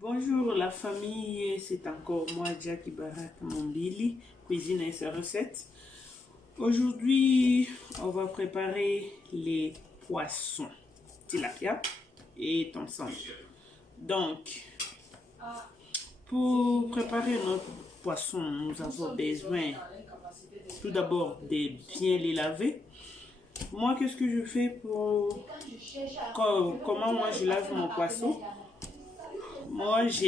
Bonjour la famille, c'est encore moi Jackie Barak Mombili, cuisine et ses recettes. Aujourd'hui, on va préparer les poissons, tilapia et thomson. Donc, pour préparer notre poisson, nous avons besoin tout d'abord de bien les laver. Moi, qu'est-ce que je fais pour... Comment moi je lave mon poisson? Moi, je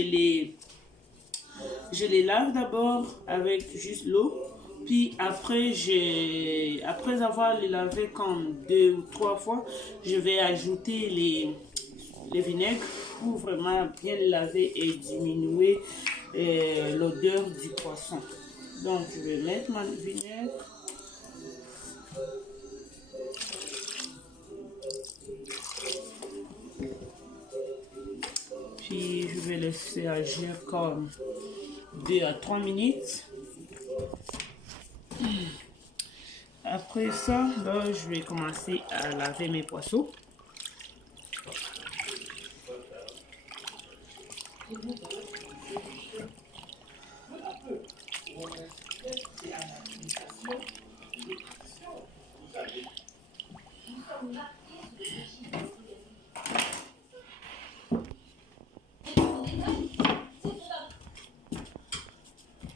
les lave d'abord avec juste l'eau. Puis après, après avoir les lavé comme 2 ou 3 fois, je vais ajouter les vinaigres pour vraiment bien les laver et diminuer l'odeur du poisson. Donc, je vais mettre mon vinaigre. Puis, je vais laisser agir comme 2 à 3 minutes. Après ça, là, je vais commencer à laver mes poissons.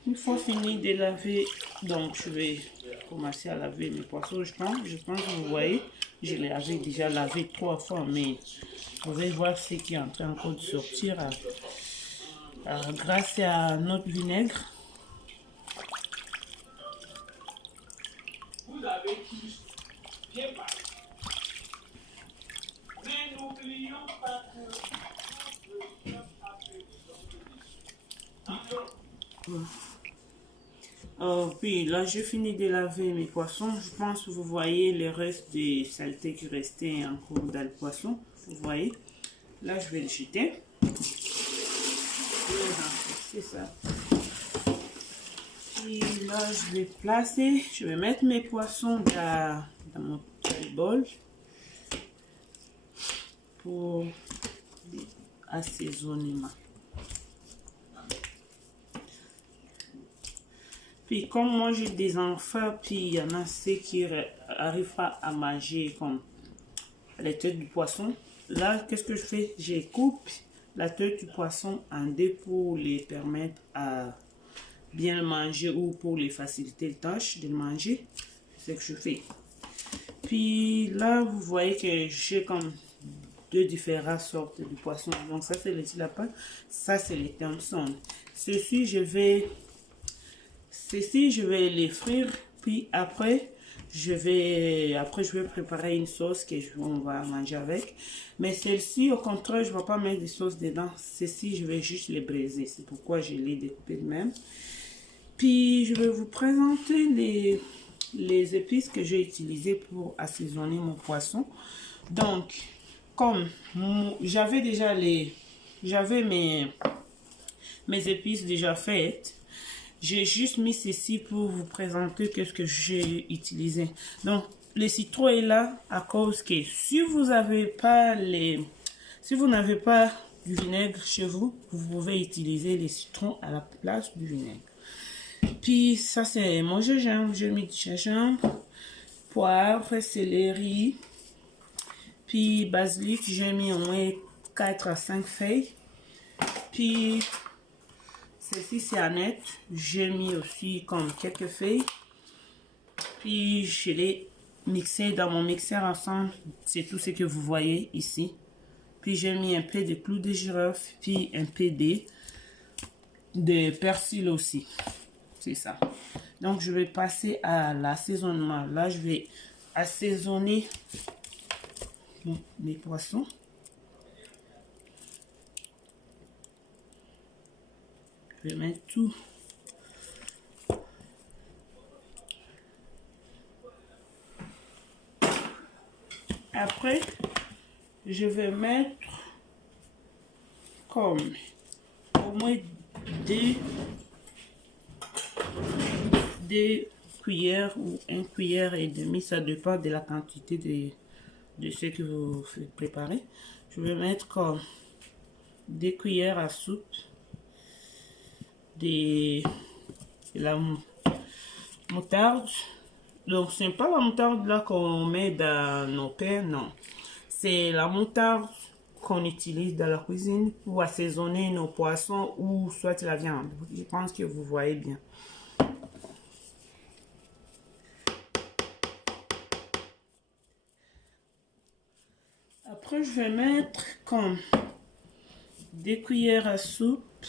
Une fois fini de laver, donc je vais commencer à laver mes poissons. Je pense que vous voyez, je les avais déjà lavé 3 fois, mais vous pouvez voir ce qui est en train encore de sortir grâce à notre vinaigre. Vous avez tous bien parlé. Mais n'oublions pas que... puis là, j'ai fini de laver mes poissons. Je pense que vous voyez le reste des saletés qui restaient encore dans le poisson. Vous voyez. Là, je vais le jeter. C'est ça. Puis là, je vais mettre mes poissons dans mon petit bol pour assaisonnement. Puis comme moi j'ai des enfants, puis il y en a ceux qui arrivent pas à manger comme les têtes du poisson. Là, qu'est-ce que je fais? Je coupe la tête du poisson en deux pour les permettre à bien le manger ou pour les faciliter la tâche de le manger. C'est ce que je fais. Puis là, vous voyez que j'ai comme deux différentes sortes de poissons. Donc ça, c'est le tilapia. Ça, c'est les thomson. Ceci, je vais les frire. Puis après, je vais préparer une sauce que on va manger avec. Mais celle-ci, au contraire, je ne vais pas mettre de sauce dedans. Ceci, je vais juste les braiser. C'est pourquoi je les découpé de même. Puis, je vais vous présenter les épices que j'ai utilisées pour assaisonner mon poisson. Donc, comme j'avais déjà mes épices déjà faites, j'ai juste mis ceci pour vous présenter qu'est-ce que j'ai utilisé. Donc, le citron est là à cause que si vous n'avez pas du vinaigre chez vous, vous pouvez utiliser les citrons à la place du vinaigre. Puis ça c'est mon gingembre, j'ai mis du gingembre, poivre, céleri, puis basilic, j'ai mis au moins 4 à 5 feuilles. Puis ceci c'est Annette, j'ai mis aussi comme quelques feuilles. Puis je l'ai mixé dans mon mixeur ensemble, c'est tout ce que vous voyez ici. Puis j'ai mis un peu de clous de girofle, puis un peu de persil aussi. C'est ça. Donc, je vais passer à l'assaisonnement. Là, je vais assaisonner mes poissons. Je vais mettre tout. Après, je vais mettre comme au moins deux cuillères ou 1 cuillère et demie, ça dépend de la quantité de ce que vous préparez. Je vais mettre comme 2 cuillères à soupe de la moutarde. Donc, ce n'est pas la moutarde là qu'on met dans nos pains, non. C'est la moutarde qu'on utilise dans la cuisine pour assaisonner nos poissons ou soit la viande. Je pense que vous voyez bien. Après, je vais mettre comme 2 cuillères à soupe.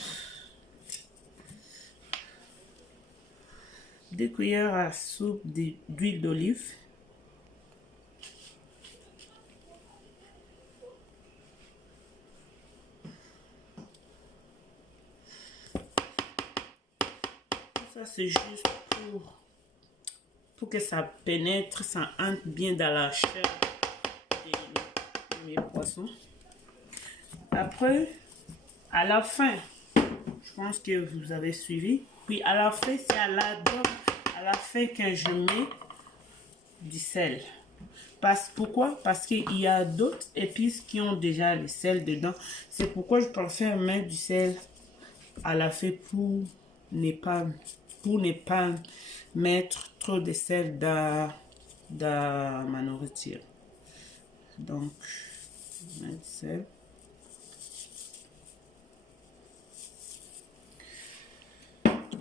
2 cuillères à soupe d'huile d'olive. Ça, c'est juste pour que ça pénètre, ça entre bien dans la chair de mes poissons. Après, à la fin, je pense que vous avez suivi. Puis à la fin, c'est à la fin que je mets du sel. Pourquoi? Parce qu'il y a d'autres épices qui ont déjà le sel dedans. C'est pourquoi je préfère mettre du sel à la fin pour ne pas mettre trop de sel dans ma nourriture. Donc, je mets du sel.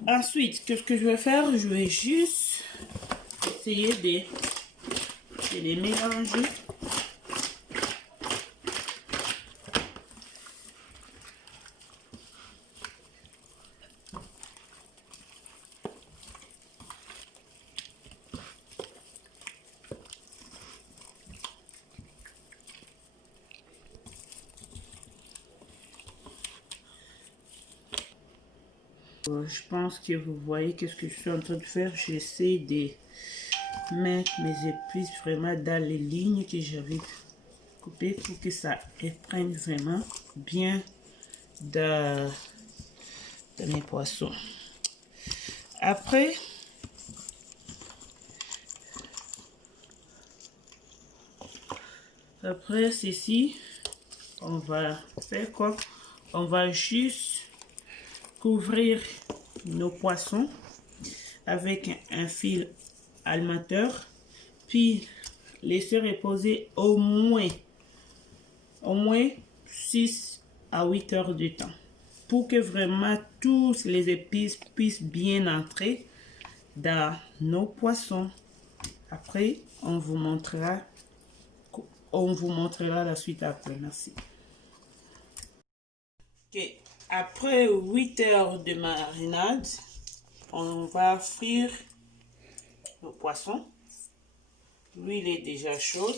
Ensuite, qu'est-ce que je vais faire? Je vais juste essayer de les mélanger. Je pense que vous voyez qu'est-ce que je suis en train de faire. J'essaie de mettre mes épices vraiment dans les lignes que j'avais coupées pour que ça éprenne vraiment bien dans mes poissons. Après, ceci, on va faire quoi? On va juste couvrir nos poissons avec un fil alimentaire, puis laisser reposer au moins 6 à 8 heures de temps pour que vraiment tous les épices puissent bien entrer dans nos poissons. Après, on vous montrera la suite après. Merci. Okay. Après 8 heures de marinade, on va frire nos poissons. L'huile est déjà chaude.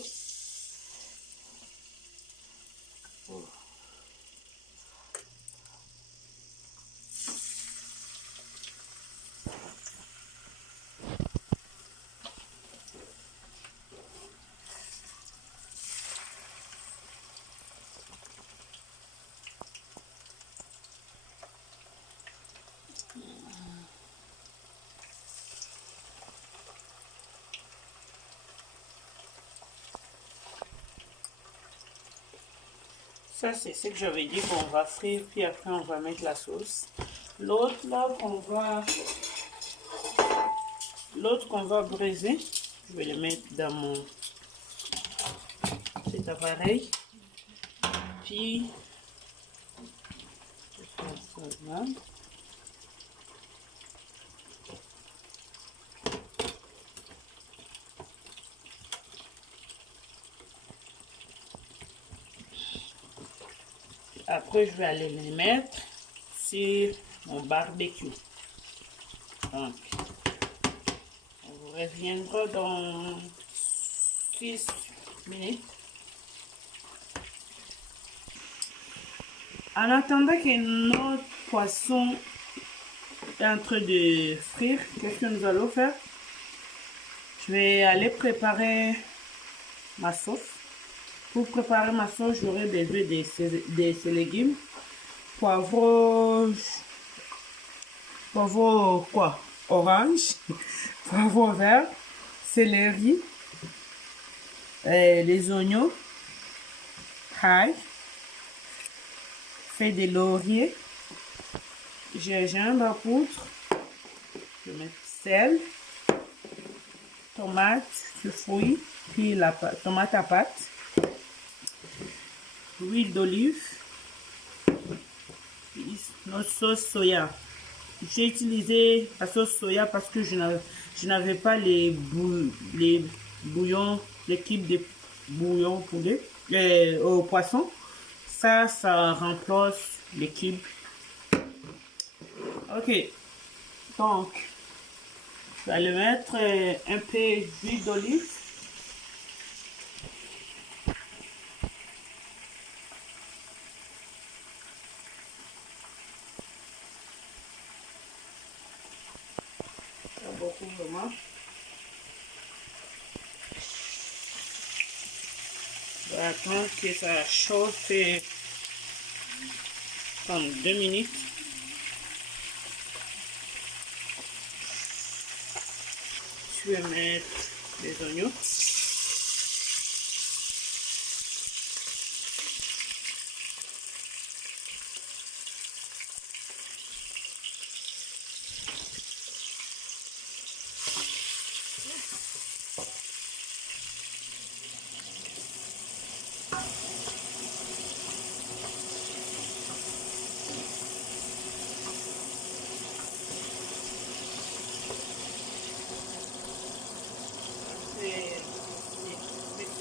Ça, c'est ce que j'avais dit qu'on va frire, puis après on va mettre la sauce. L'autre qu'on va briser, je vais le mettre dans cet appareil. Puis, je fais ça là. Après, je vais aller les mettre sur mon barbecue. Donc, on vous reviendra dans 6 minutes. En attendant que notre poisson est en train de frire, qu'est-ce que nous allons faire? Je vais aller préparer ma sauce. Pour préparer ma sauce, j'aurai besoin de ces légumes. Poivre quoi? Orange, poivre vert, céleri, les oignons, ail, feuilles de laurier, gingembre à poudre, je vais mettre sel, tomate sur fruit, puis la tomate à pâte, huile d'olive, puis notre sauce soya. J'ai utilisé la sauce soya parce que je n'avais pas les bouillons, l'équipe de bouillon poulet, au poisson. Ça remplace l'équipe. Ok, donc je vais le mettre un peu d'huile d'olive. Beaucoup vraiment. Je vais attendre que ça chauffe comme 2 minutes. Je vais mettre les oignons.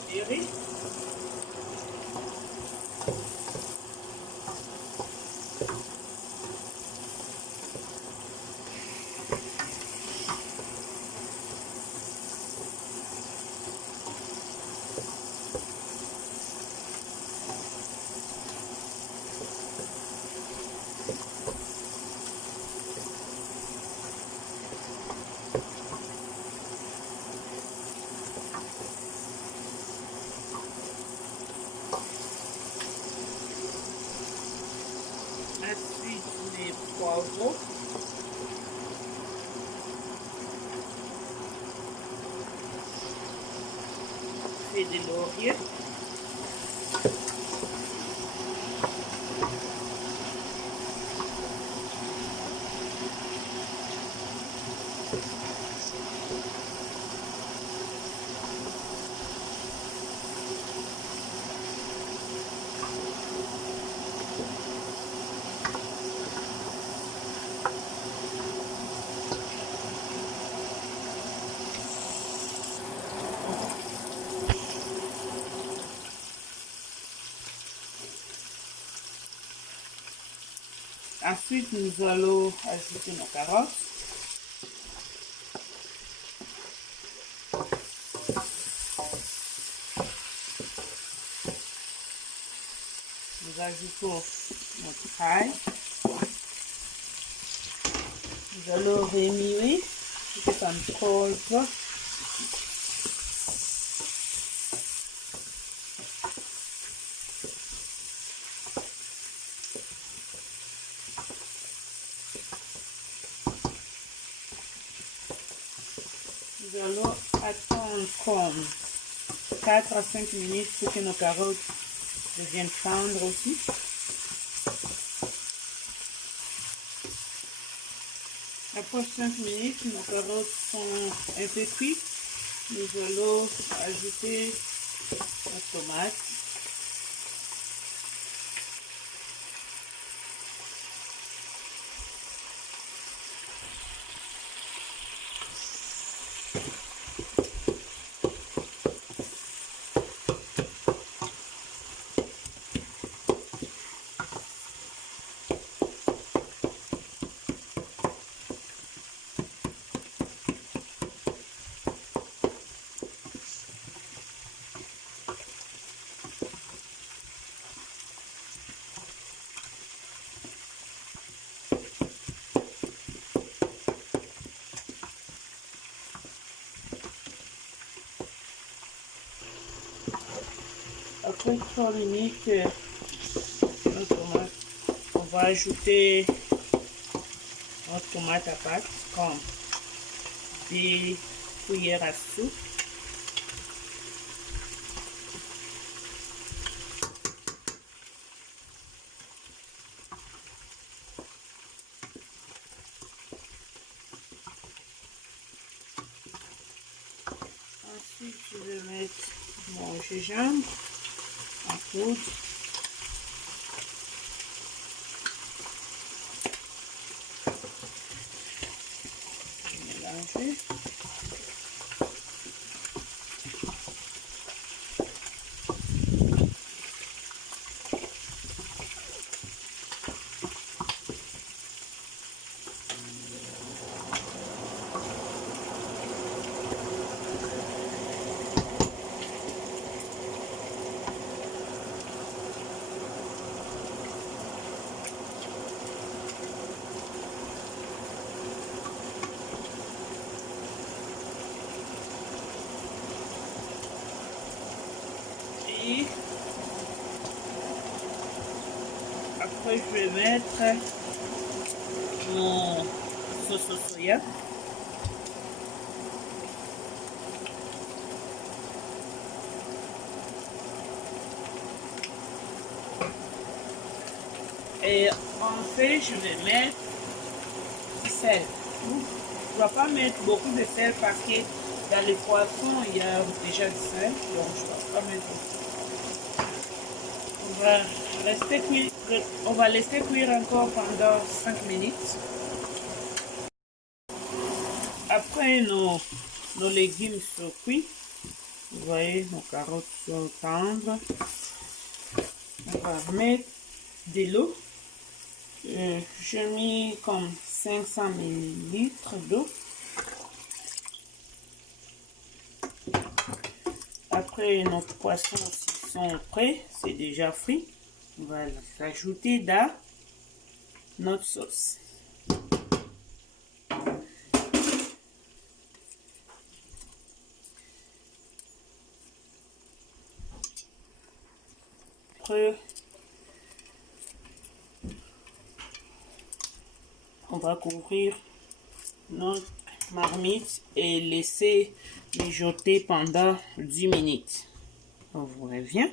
Les riz. Ensuite, les poivrons. Et des lauriers. Ensuite, nous allons ajouter nos carottes. Nous ajoutons notre ail. Nous allons remuer pour que ça ne colle pas. Nous allons attendre comme 4 à 5 minutes pour que nos carottes deviennent tendres aussi. Après 5 minutes, nos carottes sont un peu cuites. Nous allons ajouter nos tomates. Après 3 minutes, on va ajouter notre tomate à pâte comme des cuillères à soupe. Je vais mettre mon gingembre en poudre. Je vais mélanger. Et après, je vais mettre mon sauce au soya. Et en fait, je vais mettre du sel. Je ne vais pas mettre beaucoup de sel parce que dans les poissons, il y a déjà du sel. Donc, je ne vais pas mettre beaucoup. On va laisser cuire encore pendant 5 minutes. Après, nos légumes sont cuits. Vous voyez, nos carottes sont tendres. On va mettre de l'eau. Je mets comme 500 ml d'eau. Après, nos poissons aussi sont prêts. C'est déjà frit. On va l'ajouter dans notre sauce. Après, on va couvrir notre marmite et laisser mijoter pendant 10 minutes. On vous revient.